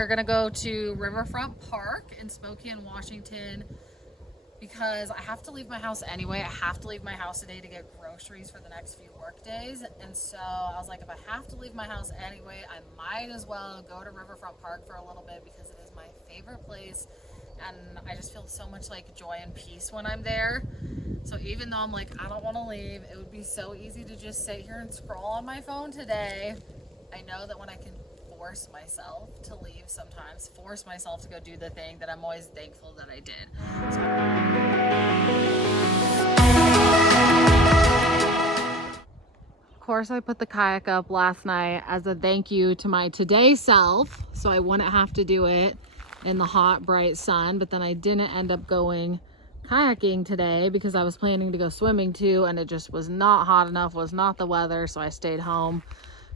We're gonna go to Riverfront Park in Spokane, Washington, because I have to leave my house anyway. I have to leave my house today to get groceries for the next few work days. And so I was like, if I have to leave my house anyway, I might as well go to Riverfront Park for a little bit because it is my favorite place. And I just feel so much like joy and peace when I'm there. So even though I'm like, I don't want to leave, it would be so easy to just sit here and scroll on my phone today. I know that when I can force myself to leave sometimes, force myself to go do the thing, that I'm always thankful that I did. Of course, I put the kayak up last night as a thank you to my today self, so I wouldn't have to do it in the hot, bright sun. But then I didn't end up going kayaking today because I was planning to go swimming too, and it just was not hot enough, was not the weather, so I stayed home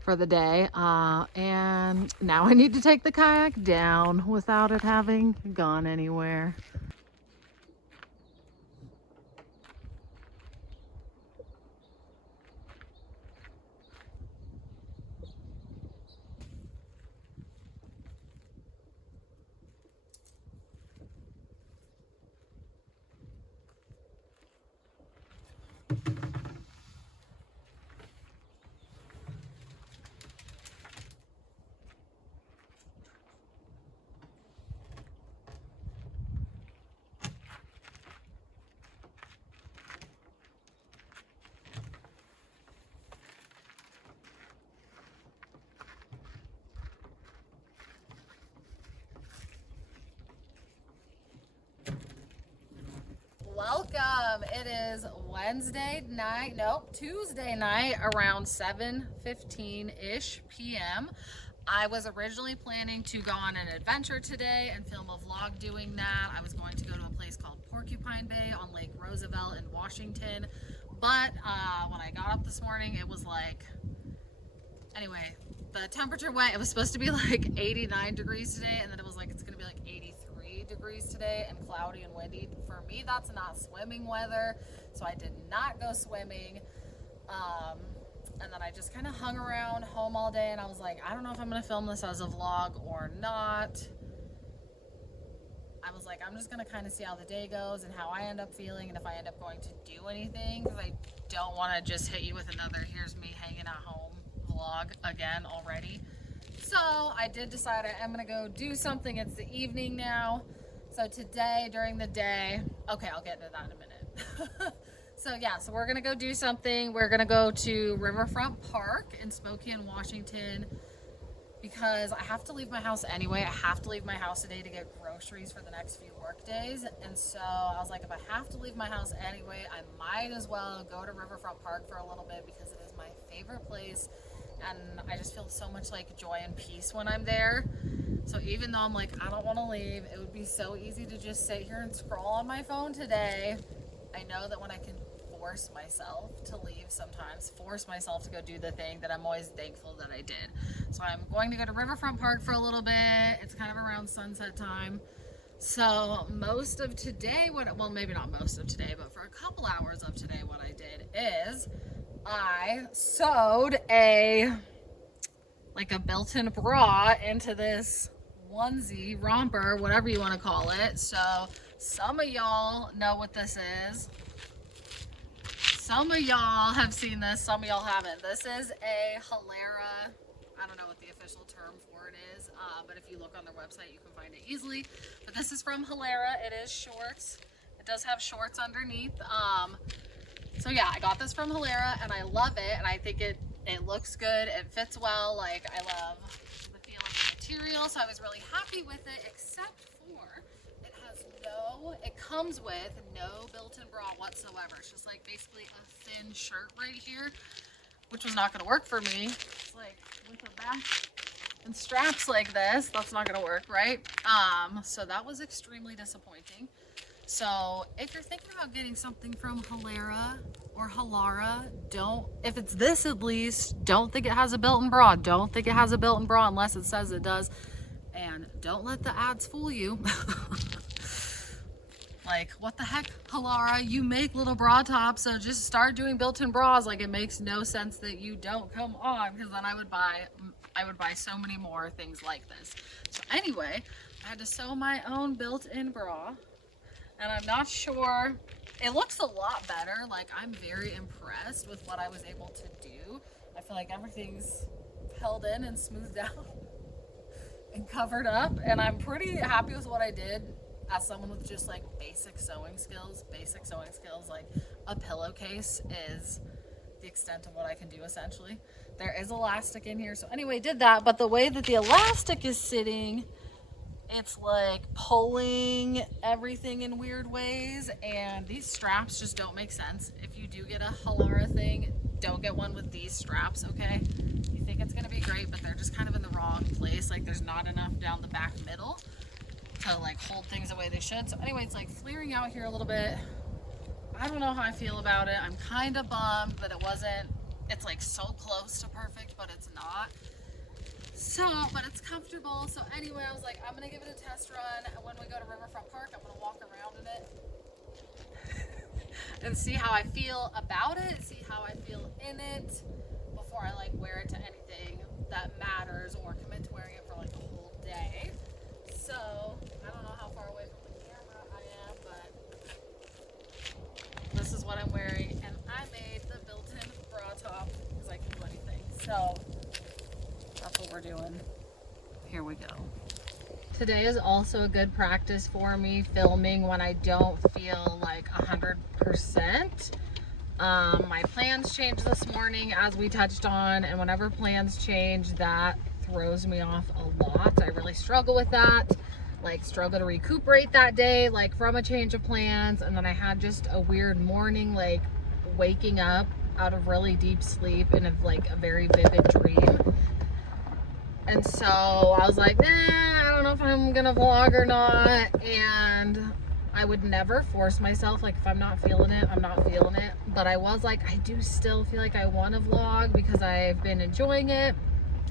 for the day. And now I need to take the kayak down without it having gone anywhere. Welcome. It is Tuesday night around 7:15-ish p.m. I was originally planning to go on an adventure today and film a vlog doing that. I was going to go to a place called Porcupine Bay on Lake Roosevelt in Washington. But when I got up this morning, it was like, anyway, the temperature went, it was supposed to be like 89 degrees today, and then it was like, it's going to be like 83 degrees today and cloudy and windy. For me, that's not swimming weather, so I did not go swimming. And then I just kind of hung around home all day, and I was like, I don't know if I'm going to film this as a vlog or not. I was like, I'm just going to kind of see how the day goes and how I end up feeling, and if I end up going to do anything, because I don't want to just hit you with another here's me hanging at home vlog again already. So I did decide I am going to go do something. It's the evening now. So today during the day, okay, I'll get into that in a minute. So yeah, so we're going to go do something. We're going to go to Riverfront Park in Spokane, Washington, because I have to leave my house anyway. I have to leave my house today to get groceries for the next few work days. And so I was like, if I have to leave my house anyway, I might as well go to Riverfront Park for a little bit because it is my favorite place. And I just feel so much like joy and peace when I'm there. So even though I'm like, I don't want to leave, it would be so easy to just sit here and scroll on my phone today. I know that when I can force myself to leave sometimes, force myself to go do the thing, that I'm always thankful that I did. So I'm going to go to Riverfront Park for a little bit. It's kind of around sunset time. So most of today, well, maybe not most of today, but for a couple hours of today, what I did is I sewed a built-in bra into this onesie, romper, whatever you want to call it. So some of y'all know what this is. Some of y'all have seen this, some of y'all haven't. This is a Hilera, I don't know what the official term for it is, but if you look on their website, you can find it easily. But this is from Hilera. It is shorts. It does have shorts underneath. So yeah, I got this from Hilera and I love it, and I think it looks good. It fits well. Like, I love the feel of the material, so I was really happy with it, except for it comes with no built-in bra whatsoever. It's just like basically a thin shirt right here, which was not going to work for me. It's like with a back and straps like this, that's not going to work, right? So that was extremely disappointing. So if you're thinking about getting something from Hilera or Hilara, if it's this at least, don't think it has a built-in bra. Don't think it has a built-in bra unless it says it does. And don't let the ads fool you. Like, what the heck, Halara? You make little bra tops, so just start doing built-in bras. Like, it makes no sense that you don't. Come on, because then I would buy so many more things like this. So anyway, I had to sew my own built-in bra, and I'm not sure. It looks a lot better. Like, I'm very impressed with what I was able to do. I feel like everything's held in and smoothed out and covered up, and I'm pretty happy with what I did. As someone with just like basic sewing skills, like a pillowcase is the extent of what I can do essentially. There is elastic in here. So anyway, did that, but the way that the elastic is sitting, it's like pulling everything in weird ways, and these straps just don't make sense. If you do get a Halara thing, don't get one with these straps, okay? You think it's gonna be great, but they're just kind of in the wrong place. Like there's not enough down the back middle to like hold things the way they should. So anyway, it's like flaring out here a little bit. I don't know how I feel about it. I'm kind of bummed that it's like so close to perfect, but it's not. So, but it's comfortable. So anyway, I was like, I'm gonna give it a test run. And when we go to Riverfront Park, I'm gonna walk around in it and see how I feel about it, see how I feel in it before I like wear it to anything that matters or commit to wearing it for like a whole day. So, I don't know how far away from the camera I am, but this is what I'm wearing, and I made the built-in bra top because I can do anything. So, that's what we're doing. Here we go. Today is also a good practice for me filming when I don't feel like 100%. My plans changed this morning as we touched on, and whenever plans change, that throws me off a lot. I really struggle with that, like struggle to recuperate that day, like from a change of plans. And then I had just a weird morning, like waking up out of really deep sleep in like a very vivid dream. And so I was like, I don't know if I'm gonna vlog or not. And I would never force myself, like if I'm not feeling it, I'm not feeling it. But I was like, I do still feel like I want to vlog because I've been enjoying it.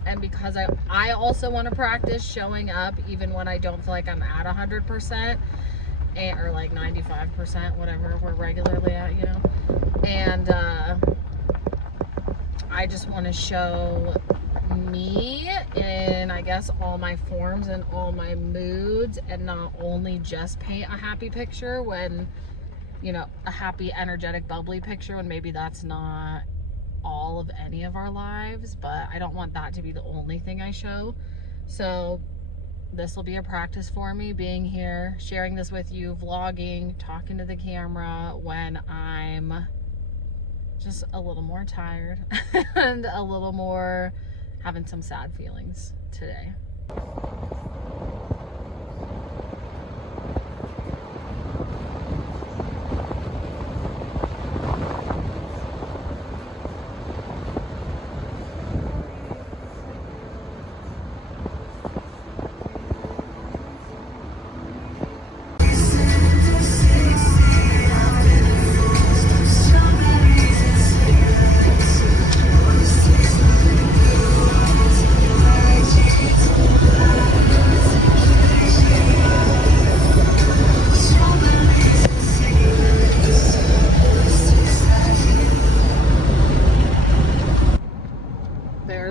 And because I also want to practice showing up even when I don't feel like I'm at 100% or like 95%, whatever we're regularly at, you know. And I just want to show me in, I guess, all my forms and all my moods, and not only just paint a happy picture when, you know, a happy, energetic, bubbly picture when maybe that's not all of any of our lives, but I don't want that to be the only thing I show. So this will be a practice for me, being here, sharing this with you, vlogging, talking to the camera when I'm just a little more tired and a little more having some sad feelings today.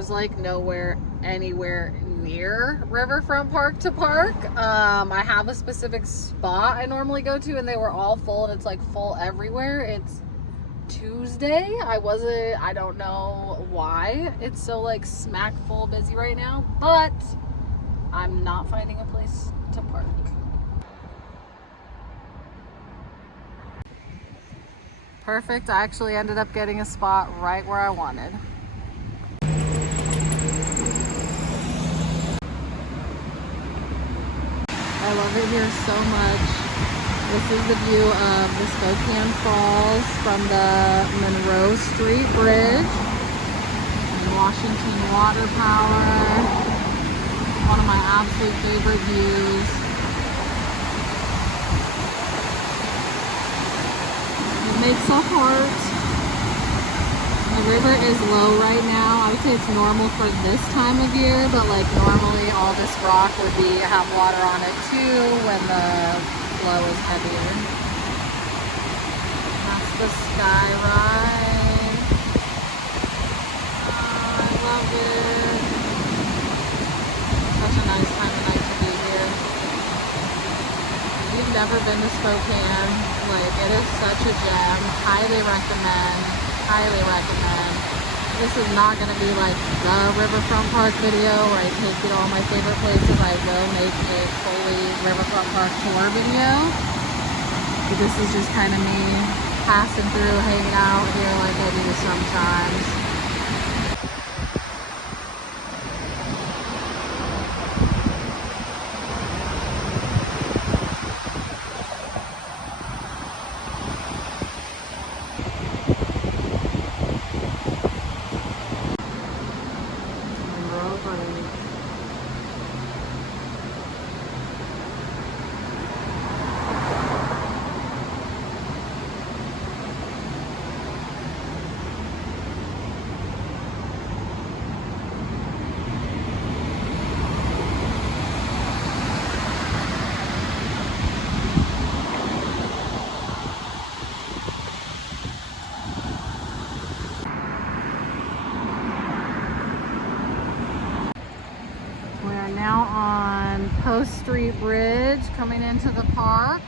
Like nowhere anywhere near Riverfront Park to park. I have a specific spot I normally go to, and they were all full, and it's like full everywhere. It's Tuesday. I don't know why it's so like smack full busy right now, but I'm not finding a place to park. Perfect. I actually ended up getting a spot right where I wanted. I love it here so much. This is the view of the Spokane Falls from the Monroe Street Bridge. And Washington Water Power. One of my absolute favorite views. It makes a heart. The river is low right now. I would say it's normal for this time of year, but like normally all this rock would have water on it too when the flow is heavier. That's the sky ride. Oh, I love it. Such a nice time of night to be here. If you've never been to Spokane, like, it is such a gem. Highly recommend. Highly recommend. This is not going to be like the Riverfront Park video where I take you to all my favorite places. I will make a fully Riverfront Park tour video. But this is just kind of me passing through, hanging out here like I do sometimes. Now on Post Street Bridge coming into the park.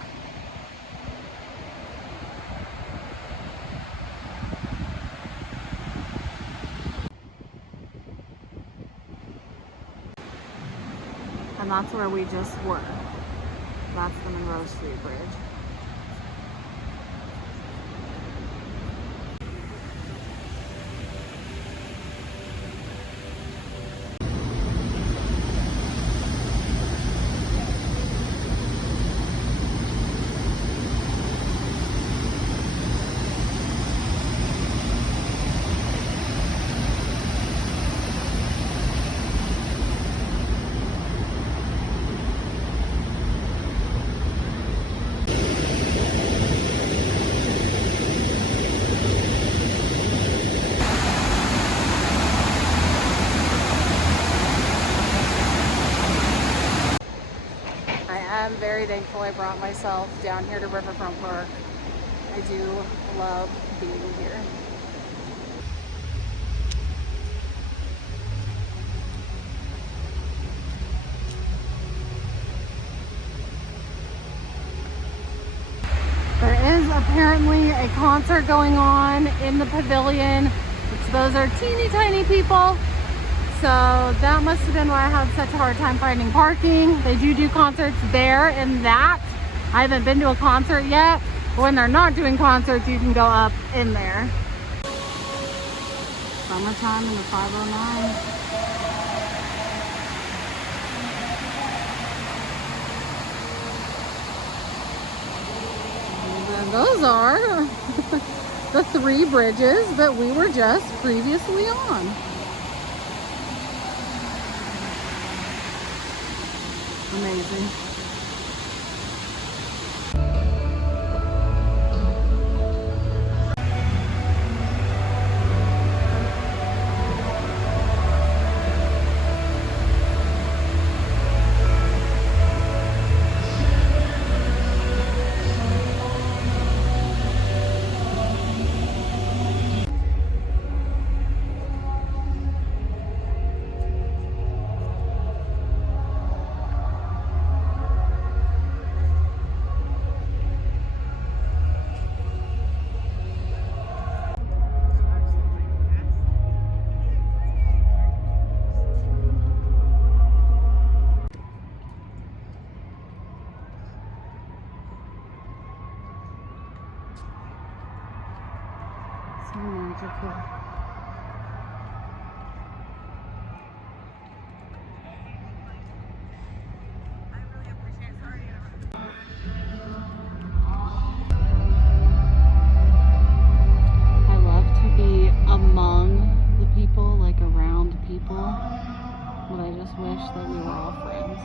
And that's where we just were. That's the Monroe Street Bridge. I'm very thankful I brought myself down here to Riverfront Park. I do love being here. There is apparently a concert going on in the pavilion, which those are teeny tiny people. So that must have been why I had such a hard time finding parking. They do concerts there and that. I haven't been to a concert yet, but when they're not doing concerts, you can go up in there. Summertime in the 509. And those are the 3 bridges that we were just previously on. Amazing. So magical. I love to be among the people, like around people, but I just wish that we were all friends.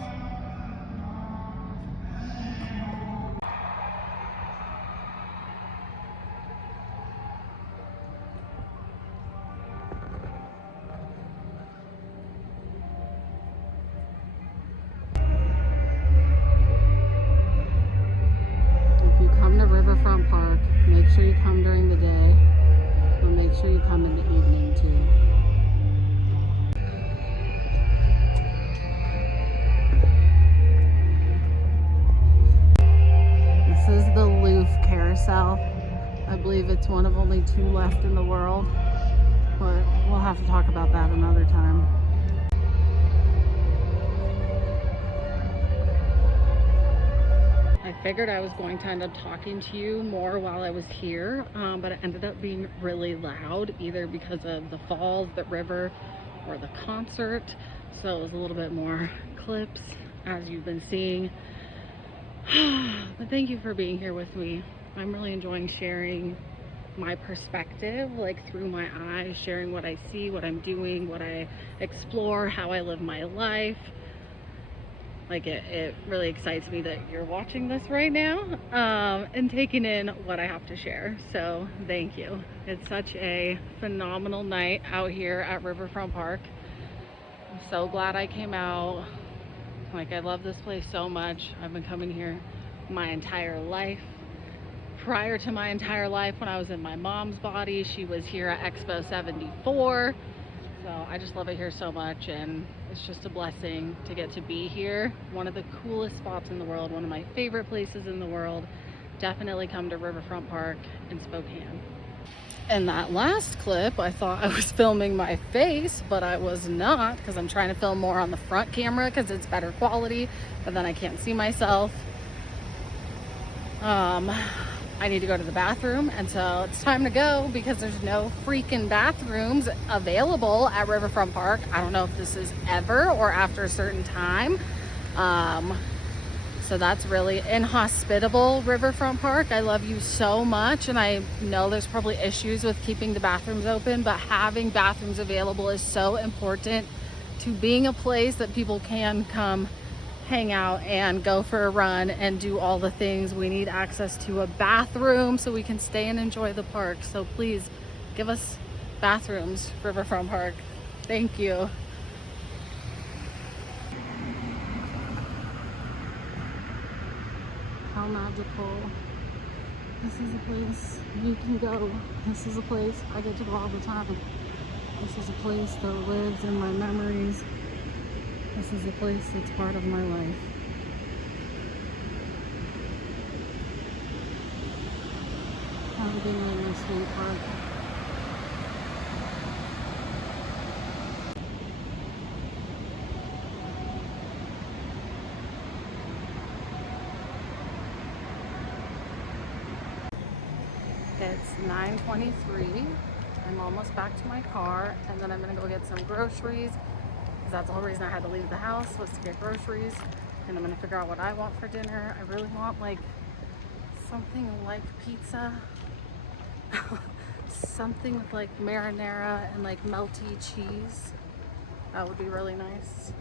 Riverfront Park. Make sure you come during the day, but make sure you come in the evening too. This is the Louvre Carousel. I believe it's one of only 2 left in the world, but we'll have to talk about that another time. I figured I was going to end up talking to you more while I was here, but it ended up being really loud, either because of the falls, the river, or the concert. So it was a little bit more clips, as you've been seeing. But thank you for being here with me. I'm really enjoying sharing my perspective, like through my eyes, sharing what I see, what I'm doing, what I explore, how I live my life. Like it really excites me that you're watching this right now, and taking in what I have to share. So thank you. It's such a phenomenal night out here at Riverfront Park. I'm so glad I came out. Like, I love this place so much. I've been coming here my entire life. Prior to my entire life, when I was in my mom's body, she was here at Expo 74. So I just love it here so much, and it's just a blessing to get to be here. One of the coolest spots in the world, one of my favorite places in the world. Definitely come to Riverfront Park in Spokane. In that last clip, I thought I was filming my face, but I was not, because I'm trying to film more on the front camera because it's better quality, but then I can't see myself. I need to go to the bathroom, and so it's time to go because there's no freaking bathrooms available at Riverfront Park. I don't know if this is ever or after a certain time. So that's really inhospitable, Riverfront Park. I love you so much, and I know there's probably issues with keeping the bathrooms open, but having bathrooms available is so important to being a place that people can come hang out and go for a run and do all the things. We need access to a bathroom so we can stay and enjoy the park. So please give us bathrooms, Riverfront Park. Thank you. How magical. This is a place you can go. This is a place I get to go all the time. This is a place that lives in my memories. This is a place that's part of my life. Have a good night, my sweet park. It's 9:23. I'm almost back to my car, and then I'm gonna go get some groceries. That's the whole reason I had to leave the house, was to get groceries, and I'm gonna figure out what I want for dinner. I really want like something like pizza, something with like marinara and like melty cheese. That would be really nice.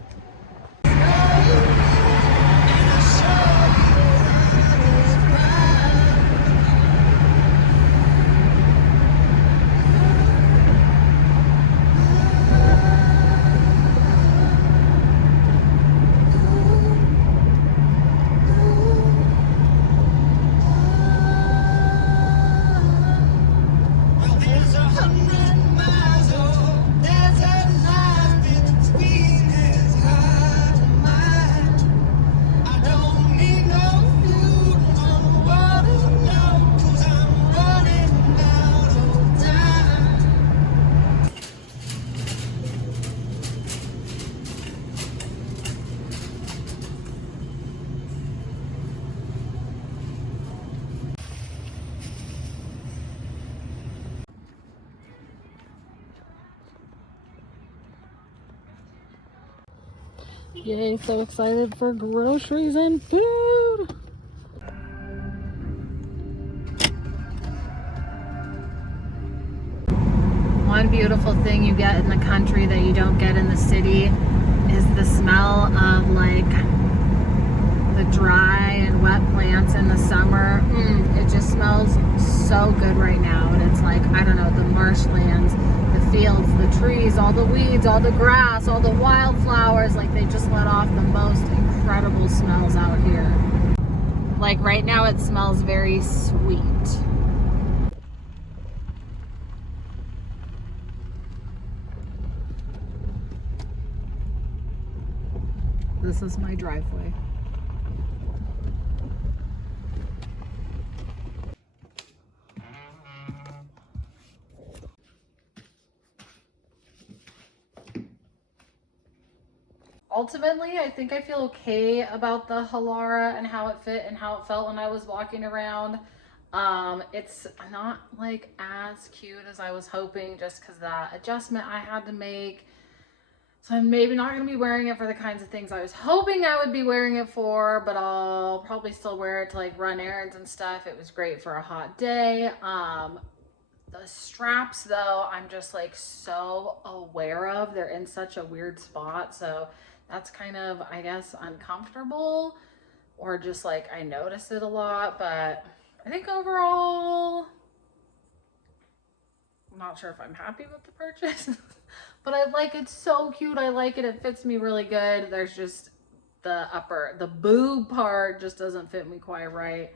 Yay, so excited for groceries and food. One beautiful thing you get in the country that you don't get in the city is the smell of like the dry and wet plants in the summer. It just smells so good right now. And it's like, I don't know, the marshlands, the fields, the trees, all the weeds, all the grass, all the wildflowers, like they just let off the most incredible smells out here. Like right now it smells very sweet. This is my driveway. Ultimately, I think I feel okay about the Halara and how it fit and how it felt when I was walking around. It's not like as cute as I was hoping just because that adjustment I had to make. So I'm maybe not going to be wearing it for the kinds of things I was hoping I would be wearing it for, but I'll probably still wear it to like run errands and stuff. It was great for a hot day. The straps though, I'm just like so aware of. They're in such a weird spot. So that's kind of, I guess, uncomfortable, or just like I notice it a lot. But I think overall, I'm not sure if I'm happy with the purchase, but I like it. So cute. I like it. It fits me really good. There's just the boob part just doesn't fit me quite right.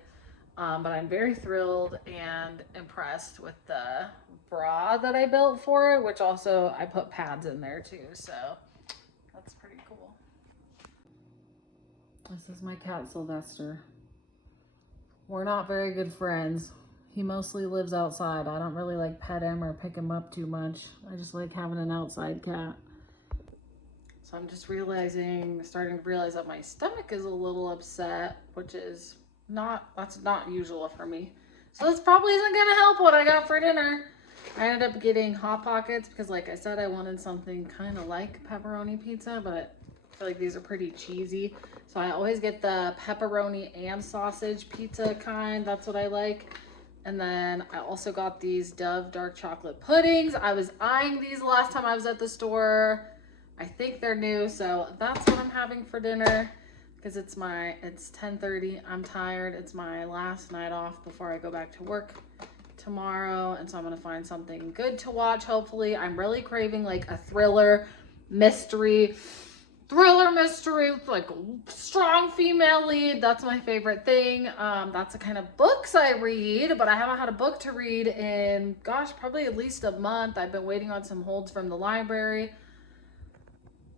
But I'm very thrilled and impressed with the bra that I built for it, which also I put pads in there too. So that's pretty cool. This is my cat, Sylvester. We're not very good friends. He mostly lives outside. I don't really like pet him or pick him up too much. I just like having an outside cat. So I'm just starting to realize that my stomach is a little upset, which is that's not usual for me. So this probably isn't gonna help what I got for dinner. I ended up getting Hot Pockets because, like I said, I wanted something kind of like pepperoni pizza, but I feel like these are pretty cheesy. So I always get the pepperoni and sausage pizza kind. That's what I like. And then I also got these Dove dark chocolate puddings. I was eyeing these last time I was at the store. I think they're new, so that's what I'm having for dinner. Because it's 10:30. I'm tired. It's my last night off before I go back to work tomorrow. And so I'm going to find something good to watch, hopefully. I'm really craving like a thriller mystery with like a strong female lead. That's my favorite thing. That's the kind of books I read, but I haven't had a book to read in, gosh, probably at least a month. I've been waiting on some holds from the library.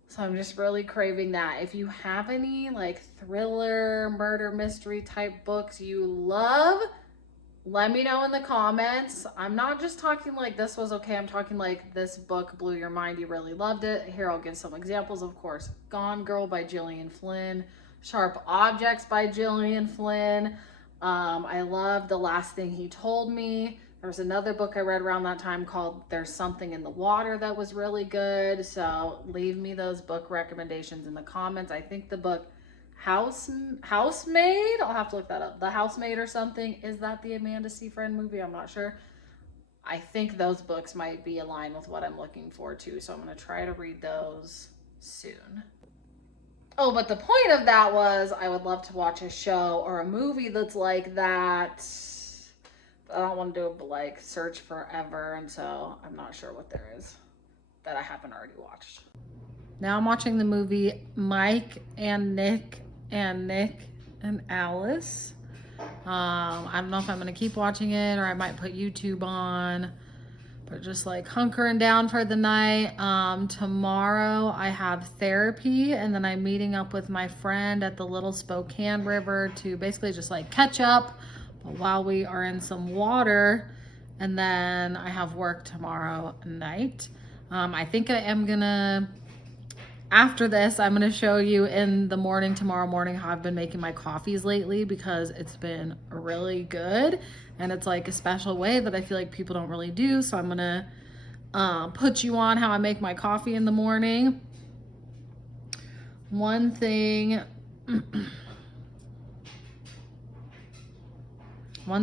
So I'm just really craving that. If you have any like thriller, murder, mystery type books you love, let me know in the comments. I'm not just talking like this was okay. I'm talking like this book blew your mind. You really loved it. Here, I'll give some examples. Of course, Gone Girl by Gillian Flynn. Sharp Objects by Gillian Flynn. I love The Last Thing He Told Me. There was another book I read around that time called There's Something in the Water that was really good. So leave me those book recommendations in the comments. I think the book Housemaid, I'll have to look that up. The Housemaid or something. Is that the Amanda Seyfried movie? I'm not sure. I think those books might be aligned with what I'm looking for too. So I'm going to try to read those soon. Oh, but the point of that was I would love to watch a show or a movie that's like that. I don't want to do like search forever, and so I'm not sure what there is that I haven't already watched. Now I'm watching the movie Mike and Nick and Alice. I don't know if I'm going to keep watching it or I might put YouTube on, but just like hunkering down for the night. Tomorrow I have therapy, and then I'm meeting up with my friend at the little Spokane River to basically just like catch up while we are in some water. And then I have work tomorrow night. I think I am gonna, after this, I'm gonna show you in the morning, tomorrow morning, how I've been making my coffees lately, because it's been really good. And it's like a special way that I feel like people don't really do. So I'm gonna put you on how I make my coffee in the morning. One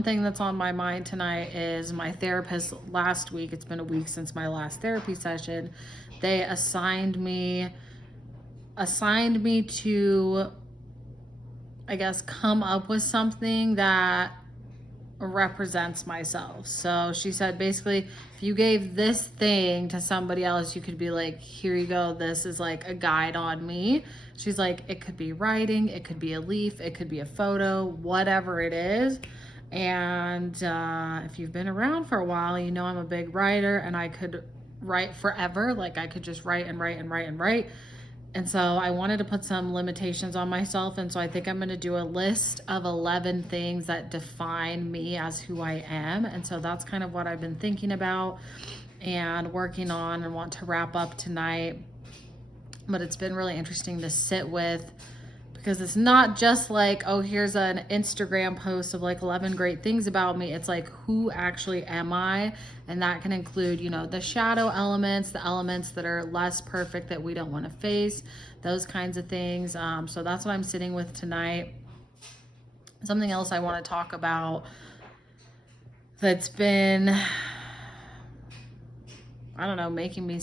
thing that's on my mind tonight is my therapist last week. It's been a week since my last therapy session. They assigned me to, I guess, come up with something that represents myself. So she said basically, if you gave this thing to somebody else, you could be like, here you go, this is like a guide on me. She's like, it could be writing, it could be a leaf, it could be a photo, whatever it is. And if you've been around for a while, you know I'm a big writer, and I could write forever. Like I could just write and write and write and write. And so I wanted to put some limitations on myself. And so I think I'm going to do a list of 11 things that define me as who I am. And so that's kind of what I've been thinking about and working on and want to wrap up tonight. But it's been really interesting to sit with, because it's not just like, oh, here's an Instagram post of like 11 great things about me. It's like, who actually am I? And that can include, you know, the shadow elements, the elements that are less perfect that we don't want to face, those kinds of things. So that's what I'm sitting with tonight. Something else I want to talk about that's been, I don't know, making me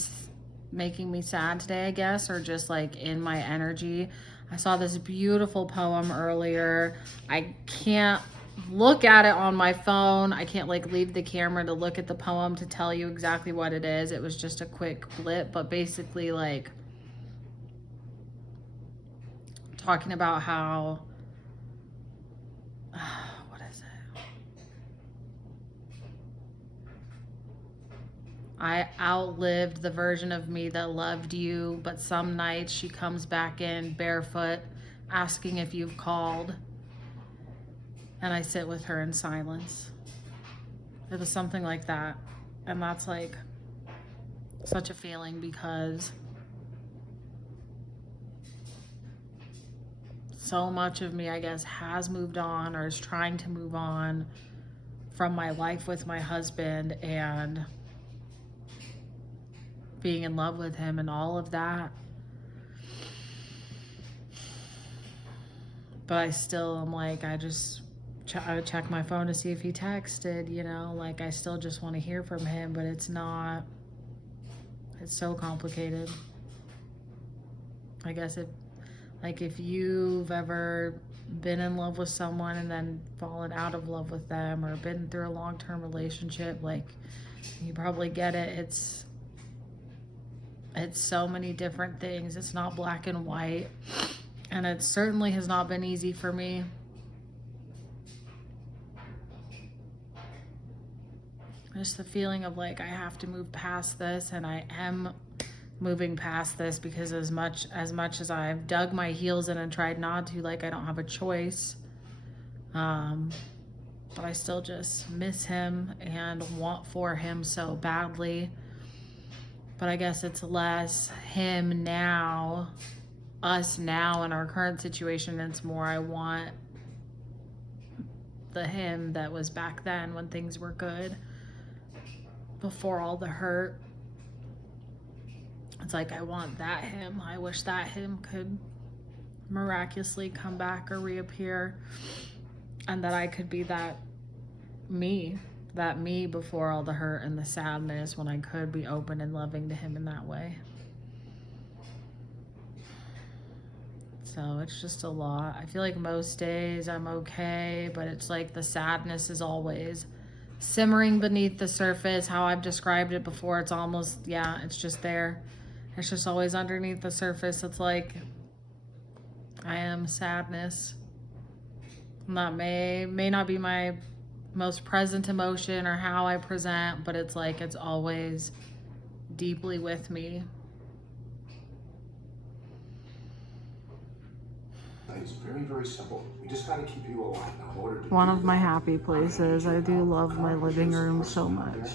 sad today, I guess, or just like in my energy. I saw this beautiful poem earlier. I can't look at it on my phone. I can't like leave the camera to look at the poem to tell you exactly what it is. It was just a quick blip, but basically like talking about how, what is it? I outlived the version of me that loved you, but some nights she comes back in barefoot, asking if you've called. And I sit with her in silence. It was something like that. And that's like such a feeling, because so much of me, I guess, has moved on or is trying to move on from my life with my husband and being in love with him and all of that. But I still am like, I would check my phone to see if he texted, you know, like I still just want to hear from him, but it's so complicated. I guess if you've ever been in love with someone and then fallen out of love with them, or been through a long-term relationship, like you probably get it. It's so many different things. It's not black and white. And it certainly has not been easy for me. Just the feeling of like, I have to move past this, and I am moving past this, because as much as I've dug my heels in and tried not to, like I don't have a choice. But I still just miss him and want for him so badly. But I guess it's less him now, us now in our current situation. It's more I want the him that was back then when things were good, before all the hurt. It's like I want that him. I wish that him could miraculously come back or reappear, and that I could be that me before all the hurt and the sadness, when I could be open and loving to him in that way. So it's just a lot. I feel like most days I'm okay, but it's like the sadness is always simmering beneath the surface. How I've described it before, it's almost, it's just there. It's just always underneath the surface. It's like I am sadness. That may not be my most present emotion or how I present, but it's like it's always deeply with me. It's very, very simple. We just got to keep you alive now. In order to One of my happy places. I do love my living room so much.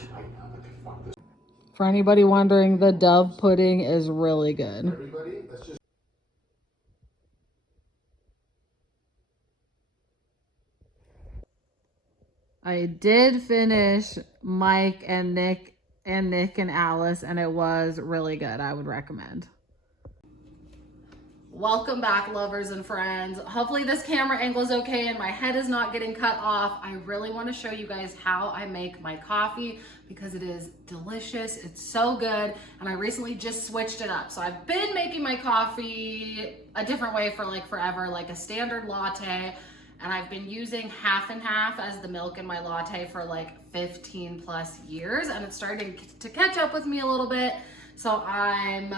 For anybody wondering, the Dove pudding is really good. Everybody, let's just... I did finish Mike and Nick and Alice, and it was really good. I would recommend. Welcome back, lovers and friends. Hopefully this camera angle is okay and my head is not getting cut off. I really want to show you guys how I make my coffee, because it is delicious. It's so good. And I recently just switched it up. So I've been making my coffee a different way for like forever, like a standard latte. And I've been using half and half as the milk in my latte for like 15 plus years, and it's starting to catch up with me a little bit. So I'm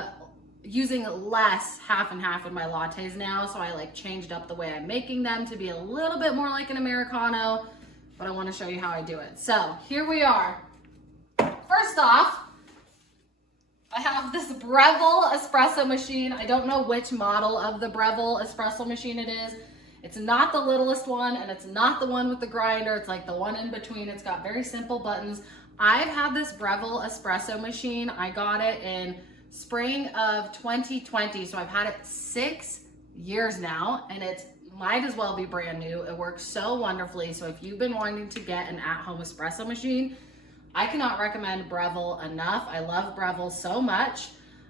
using less half and half in my lattes now. So I like changed up the way I'm making them to be a little bit more like an Americano, but I want to show you how I do it. So here we are. First off, I have this Breville espresso machine. I don't know which model of the Breville espresso machine it is. It's not the littlest one, and it's not the one with the grinder. It's like the one in between. It's got very simple buttons. I've had this Breville espresso machine. I got it in spring of 2020, so I've had it 6 years now, and it might as well be brand new. It works so wonderfully. So if you've been wanting to get an at-home espresso machine, I cannot recommend Breville enough. I love Breville so much.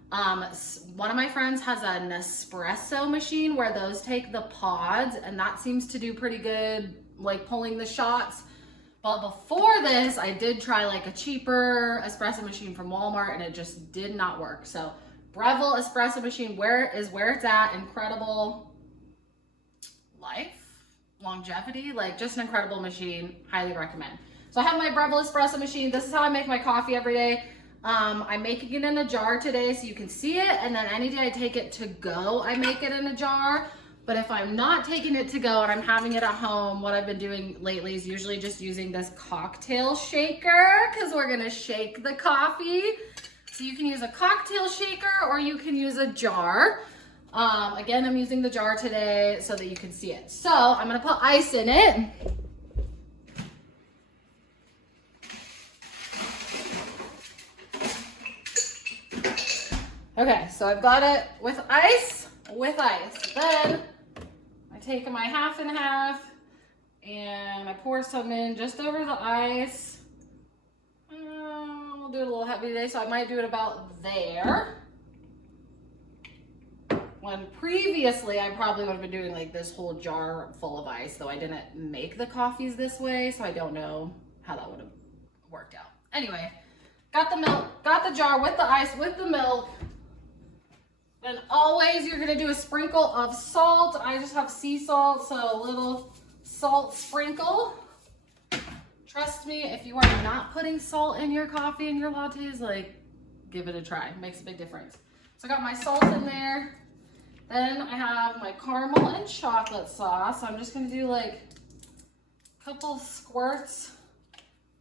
One of my friends has an Espresso machine where those take the pods, and that seems to do pretty good, like pulling the shots. But before this, I did try like a cheaper espresso machine from Walmart, and it just did not work. So Breville espresso machine where it's at. Incredible life, longevity, like just an incredible machine. Highly recommend. So I have my Breville espresso machine. This is how I make my coffee every day. I'm making it in a jar today so you can see it, and then any day I take it to go, I make it in a jar. But if I'm not taking it to go and I'm having it at home, what I've been doing lately is usually just using this cocktail shaker, because we're gonna shake the coffee. So you can use a cocktail shaker or you can use a jar. Again, I'm using the jar today so that you can see it. So I'm gonna put ice in it. Okay, so I've got it with ice. Then I take my half and half and I pour some in just over the ice. We'll do it a little heavy today, so I might do it about there. When previously I probably would have been doing like this whole jar full of ice, though I didn't make the coffees this way, so I don't know how that would have worked out. Anyway, got the milk, got the jar with the ice, with the milk. And always you're gonna do a sprinkle of salt. I just have sea salt, so a little salt sprinkle. Trust me, if you are not putting salt in your coffee and your lattes, like, give it a try. It makes a big difference. So I got my salt in there. Then I have my caramel and chocolate sauce. So I'm just gonna do like a couple squirts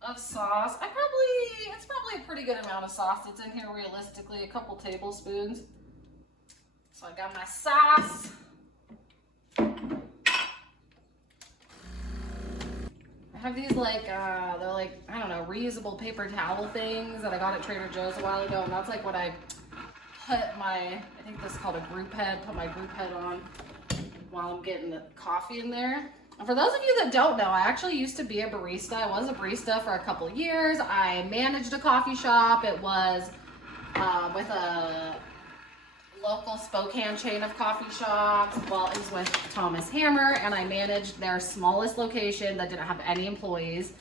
of sauce. It's probably a pretty good amount of sauce that's in here realistically, a couple tablespoons. So I got my sauce. I have these like, they're like, I don't know, reusable paper towel things that I got at Trader Joe's a while ago. And that's like what I put I think this is called a group head, put my group head on while I'm getting the coffee in there. And for those of you that don't know, I actually used to be a barista. I was a barista for a couple of years. I managed a coffee shop. It was with a local Spokane chain of coffee shops. Well, it was with Thomas Hammer, and I managed their smallest location that didn't have any employees.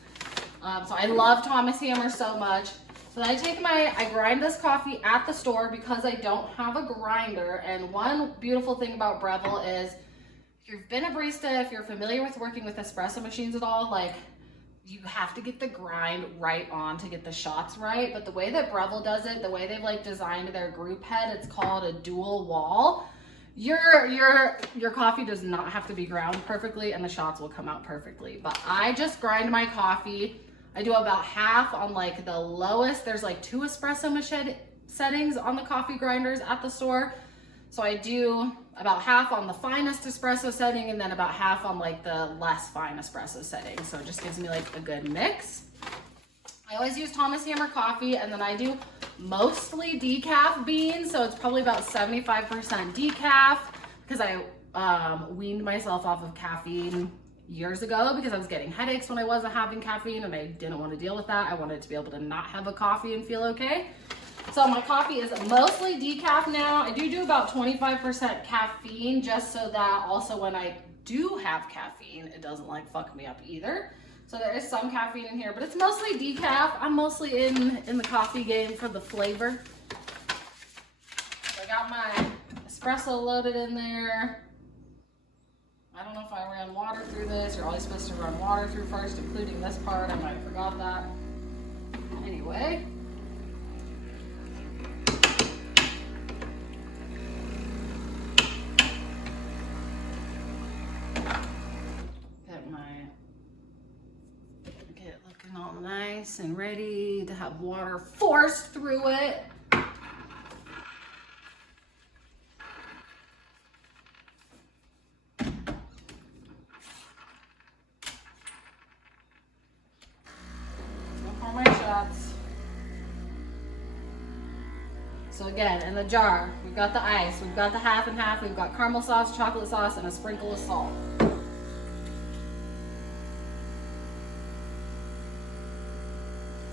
So I love Thomas Hammer so much. So then I grind this coffee at the store because I don't have a grinder. And one beautiful thing about Breville is, if you've been a barista, if you're familiar with working with espresso machines at all, like, you have to get the grind right on to get the shots right. But the way that Breville does it, the way they've like designed their group head, it's called a dual wall. Your coffee does not have to be ground perfectly, and the shots will come out perfectly. But I just grind my coffee. I do about half on like the lowest. There's like 2 espresso machine settings on the coffee grinders at the store. So I do about half on the finest espresso setting and then about half on like the less fine espresso setting. So it just gives me like a good mix. I always use Thomas Hammer coffee, and then I do mostly decaf beans. So it's probably about 75% decaf, because I weaned myself off of caffeine years ago because I was getting headaches when I wasn't having caffeine, and I didn't want to deal with that. I wanted to be able to not have a coffee and feel okay. So my coffee is mostly decaf now. I do about 25% caffeine, just so that also when I do have caffeine, it doesn't like fuck me up either. So there is some caffeine in here, but it's mostly decaf. I'm mostly in the coffee game for the flavor. So I got my espresso loaded in there. I don't know if I ran water through this. You're always supposed to run water through first, including this part. I might have forgot that. Anyway. Get it looking all nice and ready to have water forced through it. My shots. So again, in the jar, we've got the ice, we've got the half and half, we've got caramel sauce, chocolate sauce, and a sprinkle of salt.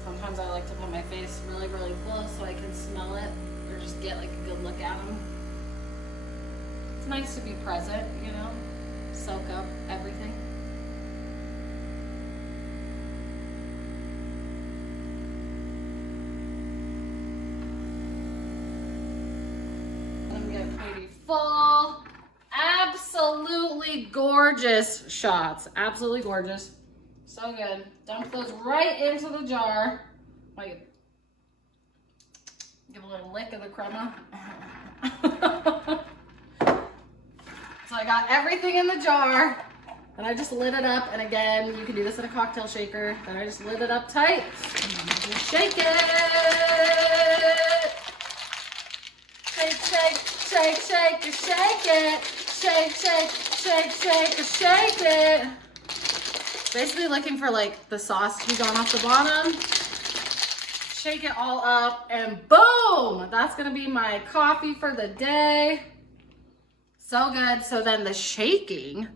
Sometimes I like to put my face really, really close so I can smell it or just get like a good look at them. It's nice to be present, you know, soak up everything. Pretty full, absolutely gorgeous shots. Absolutely gorgeous. So good. Dump those right into the jar. Like, give a little lick of the crema. So I got everything in the jar. Then I just lit it up. And again, you can do this in a cocktail shaker. Then I just lit it up tight. And just shake it. Shake, shake, shake, shake, shake it. Shake, shake, shake, shake, shake it. Basically looking for like the sauce to be gone off the bottom. Shake it all up and boom! That's gonna be my coffee for the day. So good. So then the shaking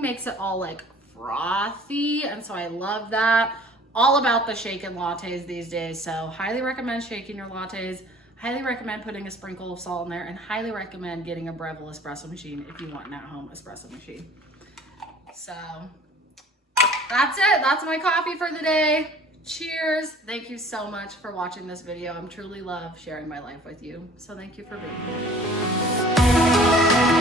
makes it all like frothy. And so I love that. All about the shaken lattes these days. So highly recommend shaking your lattes. Highly recommend putting a sprinkle of salt in there, and highly recommend getting a Breville espresso machine if you want an at-home espresso machine. So that's it. That's my coffee for the day. Cheers. Thank you so much for watching this video. I'm truly love sharing my life with you. So thank you for being here.